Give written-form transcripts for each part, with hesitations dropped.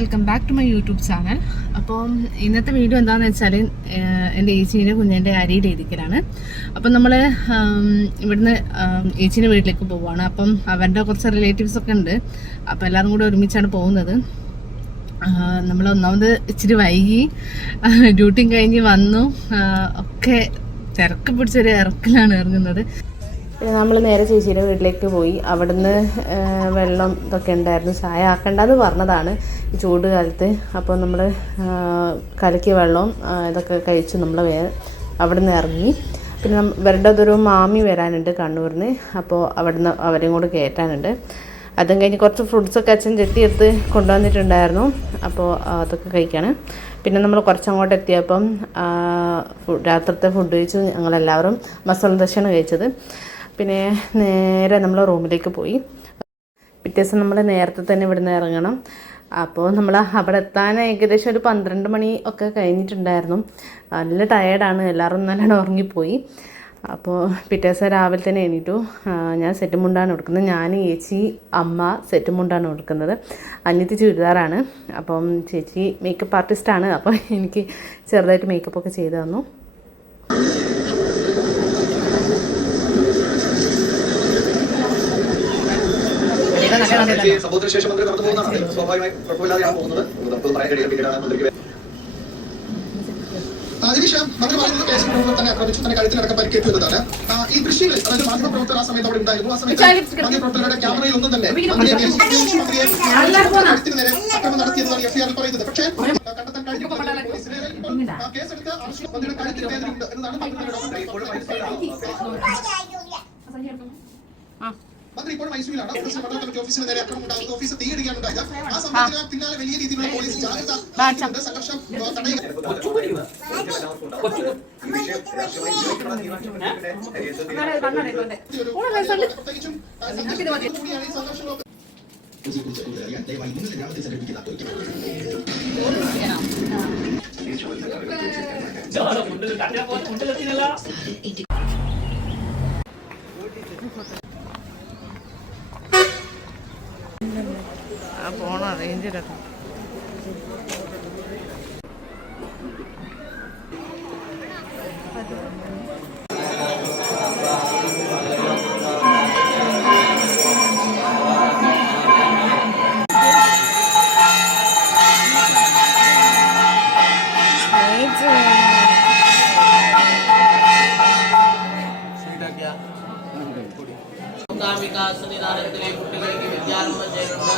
Welcome back to my YouTube channel. അപ്പം ഇന്നത്തെ video എന്താണെന്ന് വെച്ചാൽ എൻ്റെ ഏച്ചീൻ്റെ കുഞ്ഞിൻ്റെ അരിയുടെ ഇരിക്കലാണ്. അപ്പം നമ്മൾ ഇവിടുന്ന് ഏച്ചീൻ്റെ വീട്ടിലേക്ക് പോവുകയാണ്. അപ്പം അവരുടെ കുറച്ച് റിലേറ്റീവ്സ് ഒക്കെ ഉണ്ട്. അപ്പം എല്ലാവരും കൂടെ ഒരുമിച്ചാണ് പോകുന്നത്. നമ്മൾ ഒന്നാമത് ഇച്ചിരി വൈകി, ഡ്യൂട്ടിയും കഴിഞ്ഞ് വന്നു, ഒക്കെ തിരക്ക് പിടിച്ചൊരു ഇറക്കിലാണ് ഇറങ്ങുന്നത്. പിന്നെ നമ്മൾ നേരെ ചേച്ചിയുടെ വീട്ടിലേക്ക് പോയി. അവിടുന്ന് വെള്ളം ഇതൊക്കെ ഉണ്ടായിരുന്നു. ചായ ആക്കേണ്ടതെന്ന് പറഞ്ഞതാണ് ഈ ചൂട് കാലത്ത്. അപ്പോൾ നമ്മൾ കലക്കിയ വെള്ളവും ഇതൊക്കെ കഴിച്ച് നമ്മൾ അവിടുന്ന് ഇറങ്ങി. പിന്നെ ഇവരുടെ അതൊരു മാമി വരാനുണ്ട് കണ്ണൂരിൽ നിന്ന്. അപ്പോൾ അവിടുന്ന് അവരെയും കൂടെ കയറ്റാനുണ്ട്. അതും കഴിഞ്ഞ് കുറച്ച് ഫ്രൂട്ട്സൊക്കെ അച്ഛൻ ചെത്തിയെടുത്ത് കൊണ്ടുവന്നിട്ടുണ്ടായിരുന്നു. അപ്പോൾ അതൊക്കെ കഴിക്കാണ്. പിന്നെ നമ്മൾ കുറച്ചങ്ങോട്ട് എത്തിയപ്പം രാത്രിത്തെ ഫുഡ് കഴിച്ചു. ഞങ്ങളെല്ലാവരും മസാല ദോശയാണ് കഴിച്ചത്. പിന്നെ നേരെ നമ്മൾ റൂമിലേക്ക് പോയി. പിറ്റേ ദിവസം നമ്മൾ നേരത്തെ തന്നെ ഇവിടുന്ന് ഇറങ്ങണം. അപ്പോൾ നമ്മൾ അവിടെ എത്താൻ ഏകദേശം ഒരു 12 മണി ഒക്കെ കഴിഞ്ഞിട്ടുണ്ടായിരുന്നു. നല്ല ടയേർഡാണ്, എല്ലാവരും നല്ലോണം ഉറങ്ങിപ്പോയി. അപ്പോൾ പിറ്റേ ദിവസം രാവിലെ തന്നെ എണീറ്റു. ഞാൻ സെറ്റ് മുണ്ടാണ് കൊടുക്കുന്നത്. ഞാൻ, ചേച്ചി, അമ്മ സെറ്റ് മുണ്ടാണ് കൊടുക്കുന്നത്. അനിയത്തി ചുരിദാറാണ്. അപ്പം ചേച്ചി മേക്കപ്പ് ആർട്ടിസ്റ്റാണ്. അപ്പോൾ എനിക്ക് ചെറുതായിട്ട് മേക്കപ്പൊക്കെ ചെയ്തു തന്നു. സമുദ്രശേഷം മന്ത്രി നടന്നു പോകുന്നതാണ്. സ്വാഭാവികമായി കുഴപ്പമില്ലാതെയാണ് പോകുന്നത്. നമുക്ക് പറയാൻ കഴിയും പിന്നീടാണ് മന്ത്രിക്ക് തന്നെ ആക്രമിച്ചു, തന്നെ കഴുത്തിലടക്കം പരിക്കേറ്റു എന്നതാണ് ഈ ദൃശ്യങ്ങൾ. അതായത് മാധ്യമപ്രവർത്തകർ ആ സമയത്ത് അവിടെ ഉണ്ടായിരുന്നു. ആ സമയത്ത് മാധ്യമപ്രവർത്തകരുടെ ക്യാമറയിൽ ഒന്നും തന്നെ കഴുത്തിന് നേരെ അക്രമം നടത്തിയെന്നാണ് എഫ്ഐആറിൽ പറയുന്നത്. പക്ഷേ കണ്ടെത്താൻ കഴിഞ്ഞിട്ടില്ല. കേസെടുത്ത് മന്ത്രിയുടെ കഴുത്തിന് വേദനയുണ്ട് എന്നതാണ് മന്ത്രി ഇപ്പോഴും ഐസിയുലാണ്. ഓഫീസിന് നേരെ ആക്രമണം ഉണ്ടാകുന്നത്. ഓഫീസ് തീയിടുകയാണ് ഉണ്ടായത്. ആ സംഭവത്തിന് പിന്നാലെ വലിയ രീതിയിലുള്ള പോലീസ് ജാഗ്രത, സംഘർഷം ഫോൺ റേഞ്ചിലൊക്കെ വികാസ നിദാനത്തിലെ കുട്ടികൾക്ക് വിദ്യാരംഭം ചെയ്യുന്നുണ്ട്.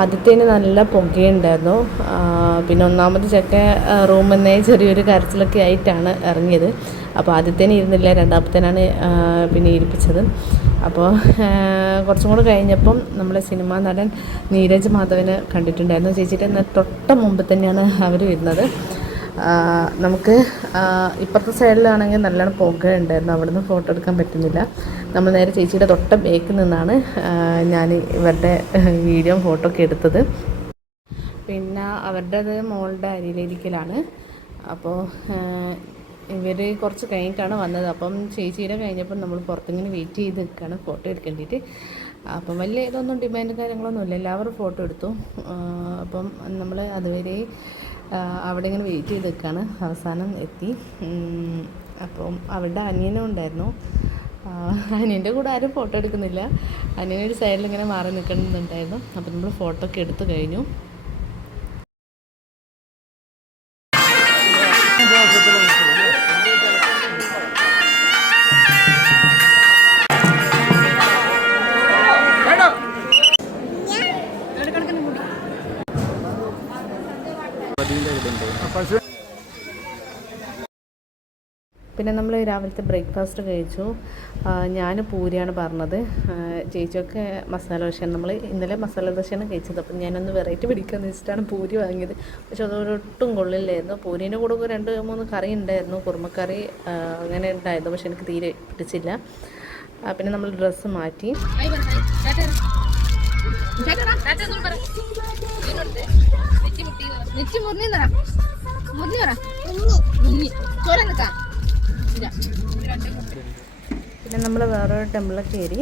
ആദ്യത്തേന് നല്ല പുകയുണ്ടായിരുന്നു. പിന്നെ ഒന്നാമത് ചെക്ക റൂമിൽ നിന്ന് ചെറിയൊരു കരച്ചിലൊക്കെ ആയിട്ടാണ് ഇറങ്ങിയത്. അപ്പോൾ ആദ്യത്തേന് ഇരുന്നില്ല, രണ്ടാമത്തേനാണ് പിന്നെ ഇരിപ്പിച്ചത്. അപ്പോൾ കുറച്ചും കൂടെ കഴിഞ്ഞപ്പം നമ്മളെ സിനിമാ നടൻ നീരജ് മാധവനെ കണ്ടിട്ടുണ്ടായിരുന്നു. ചേച്ചിയുടെ തൊട്ട മുമ്പ് തന്നെയാണ് അവർ വരുന്നത്. നമുക്ക് ഇപ്പുറത്തെ സൈഡിലാണെങ്കിൽ നല്ലോണം പുക ഉണ്ടായിരുന്നു. അവിടുന്ന് ഫോട്ടോ എടുക്കാൻ പറ്റുന്നില്ല. നമ്മൾ നേരെ ചേച്ചിയുടെ തൊട്ട ബേക്കിൽ നിന്നാണ് ഞാൻ ഇവരുടെ വീഡിയോ ഫോട്ടോ ഒക്കെ എടുത്തത്. പിന്നെ അവരുടേത് മോളുടെ അരിയിലിരിക്കലാണ്. അപ്പോൾ ഇവർ കുറച്ച് കഴിഞ്ഞിട്ടാണ് വന്നത്. അപ്പം ചേച്ചിയുടെ കഴിഞ്ഞപ്പം നമ്മൾ പുറത്തിങ്ങനെ വെയിറ്റ് ചെയ്ത് നിൽക്കുകയാണ് ഫോട്ടോ എടുക്കേണ്ടിയിട്ട്. അപ്പം വലിയ ഇതൊന്നും ഡിമാൻഡ് കാര്യങ്ങളൊന്നുമില്ല, എല്ലാവരും ഫോട്ടോ എടുത്തു. അപ്പം നമ്മൾ അതുവരെ അവിടെ ഇങ്ങനെ വെയിറ്റ് ചെയ്ത് നിൽക്കുകയാണ്. അവസാനം എത്തി. അപ്പം അവരുടെ അനിയനും ഉണ്ടായിരുന്നു. അനിയൻ്റെ കൂടെ ആരും ഫോട്ടോ എടുക്കുന്നില്ല. അനിയനൊരു സൈഡിൽ ഇങ്ങനെ മാറി നിൽക്കുന്നുണ്ടായിരുന്നു. അപ്പം നമ്മൾ ഫോട്ടോ ഒക്കെ എടുത്തു കഴിഞ്ഞു. പിന്നെ നമ്മൾ രാവിലത്തെ ബ്രേക്ക്ഫാസ്റ്റ് കഴിച്ചു. ഞാൻ പൂരിയാണ് പറഞ്ഞത്. ചേച്ചിയൊക്കെ മസാല ദോശയാണ്. നമ്മൾ ഇന്നലെ മസാല ദോശയാണ് കഴിച്ചത്. അപ്പം ഞാനൊന്ന് വെറൈറ്റി പിടിക്കാമെന്ന് വെച്ചിട്ടാണ് പൂരി വാങ്ങിയത്. പക്ഷെ അതൊട്ടും കൊള്ളില്ലായിരുന്നു. പൂരീൻ്റെ കൂടെ 2-3 കറി ഉണ്ടായിരുന്നു, കുറുമക്കറി അങ്ങനെ ഉണ്ടായിരുന്നു. പക്ഷെ എനിക്ക് തീരെ പിടിച്ചില്ല. പിന്നെ നമ്മൾ ഡ്രസ്സ് മാറ്റി. പിന്നെ നമ്മൾ വേറൊരു ടെമ്പിളിൽ കയറി.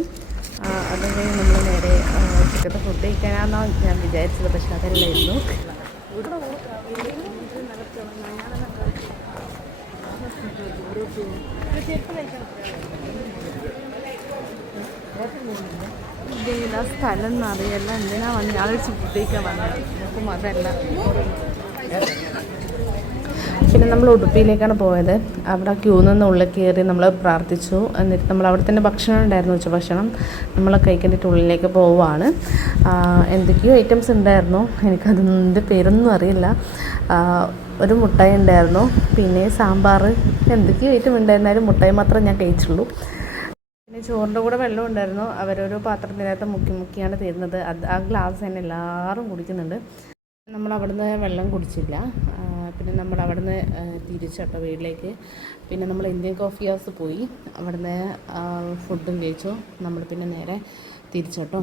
അത് കഴിഞ്ഞ് നമ്മൾ നേരെ ഉച്ചക്കത്തെ ഫുഡ് കഴിക്കാനാണെന്നാണ് ഞാൻ വിചാരിച്ചത്, പക്ഷെ അതല്ലായിരുന്നു. ഇതേതാ സ്ഥലം എന്നറിയല്ല, എന്തിനാ വന്ന് ആളൊഴിച്ച് ഫുഡ് കഴിക്കാൻ വന്നത്, അപ്പം അതല്ല. പിന്നെ നമ്മൾ ഉടുപ്പിയിലേക്കാണ് പോയത്. അവിടെ ക്യൂ നിന്ന് ഉള്ളിൽ കയറി നമ്മൾ പ്രാർത്ഥിച്ചു. എന്നിട്ട് നമ്മൾ അവിടെ തന്നെ ഭക്ഷണം ഉണ്ടായിരുന്നു, ഉച്ചഭക്ഷണം നമ്മൾ കഴിക്കേണ്ടിയിട്ട് ഉള്ളിലേക്ക് പോവുകയാണ്. എന്തൊക്കെയോ ഐറ്റംസ് ഉണ്ടായിരുന്നു, എനിക്കതിൻ്റെ പേരൊന്നും അറിയില്ല. ഒരു മുട്ടായി ഉണ്ടായിരുന്നു, പിന്നെ സാമ്പാർ, എന്തൊക്കെയോ ഐറ്റം ഉണ്ടായിരുന്നാലും മുട്ടായി മാത്രമേ ഞാൻ കഴിച്ചുള്ളൂ. പിന്നെ ചോറിൻ്റെ കൂടെ വെള്ളം ഉണ്ടായിരുന്നു, അവരൊരു പാത്രത്തിനകത്ത് മുക്കിയാണ് തരുന്നത്. ആ ഗ്ലാസ് തന്നെ എല്ലാവരും കുടിക്കുന്നുണ്ട്. നമ്മൾ അവിടുന്ന് വെള്ളം കുടിച്ചില്ല. പിന്നെ നമ്മൾ അവിടുന്ന് തിരിച്ചോട്ടോ വീട്ടിലേക്ക്. പിന്നെ നമ്മൾ ഇന്ത്യൻ കോഫി ഹൗസ് പോയി, അവിടുന്ന് ഫുഡും കഴിച്ചു. നമ്മൾ പിന്നെ നേരെ തിരിച്ചോട്ടോ.